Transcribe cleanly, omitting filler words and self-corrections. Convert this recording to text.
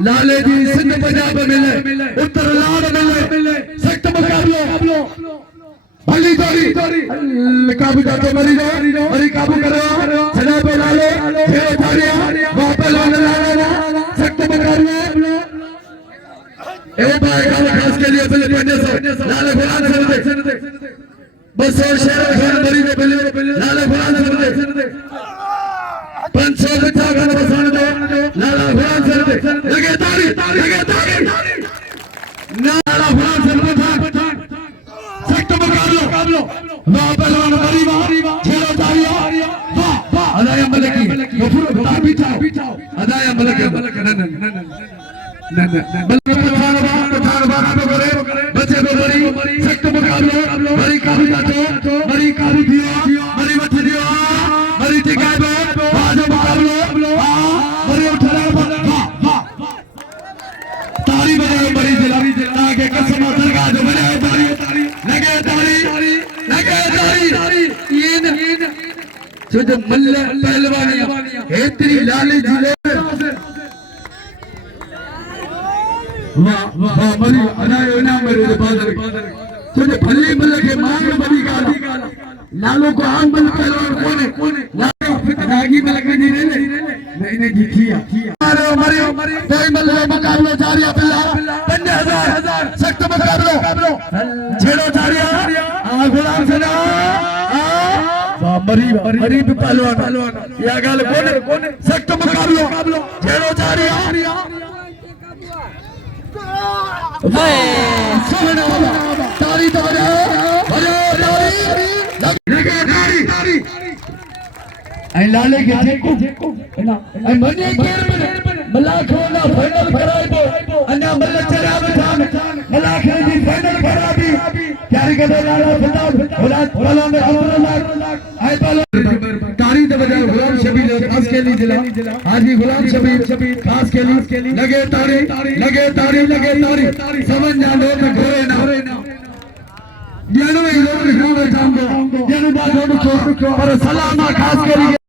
लाले जी सिंध पंजाब मिले उत्तर लाड़ मिले सख्त मुकाबलो भली जोरी काबू जाते मरी काबू करो सदा पे लाले छेड़ो थारिया वहां पे लाले सख्त मुकाबलो ए भाई खास के लिए पहले पंजे से लाले फुलान से देख बस और शेर खान मरी को पहले लाले फुलान से देख 500 बच्चा का बसान दो लाला फुलान से देख लगे तारी लाला फुलान से पठान सख्त मुकाबलो वहां पे लाले मरी छेड़ो थारिया वाह अदाया मलकी वो पूरा बिठाओ अदाया मलकी पठान बात करे बच्चे को मरी सख्त मुकाबलो मरी काबू जातो मरी काबू दियो मरी मत दियो मरी टिकाबो बाजो मुकाबलो मरी उठला वाह ताली बजाओ मरी दिलारी आगे कसम दरगाह जो बजाओ ताली लगे ताली ये जो मल्ल पहलवानिया हेतरी लाली जिले वाह मरी अनायो ना मरी बादर तुझे भली मल के मांग मरी गाला लालो को आंग मल पहलवान कोने लालो फितरागी मल के नहीं ने जीतिया मरी कोई मल मुकाबला जारी बिल्ला 5000 सख्त मुकाबलो छेड़ो जारी गुलाम सना वाह मरी भी पहलवान या गाल कोने सख्त मुकाबलो छेड़ो जारी सोना तारी लगे आई लाले के देखो ना आई मने केर में मला खोना फाइनल कराइबो अन्ना मल्ल चला बठान मला खेजी फाइनल कराबी प्यारी के लाला फताब बोला में अमरुल्लाह आई बोलो तारी दे बजाओ गुलाम शबीर खास के लिए जिला हाजी गुलाम शबीर खास के लिए लगे तारी समझ ना लो में घोरे ना जानू में लोग घूम जाऊंगा जानू बात हो और सलामा खास के लिए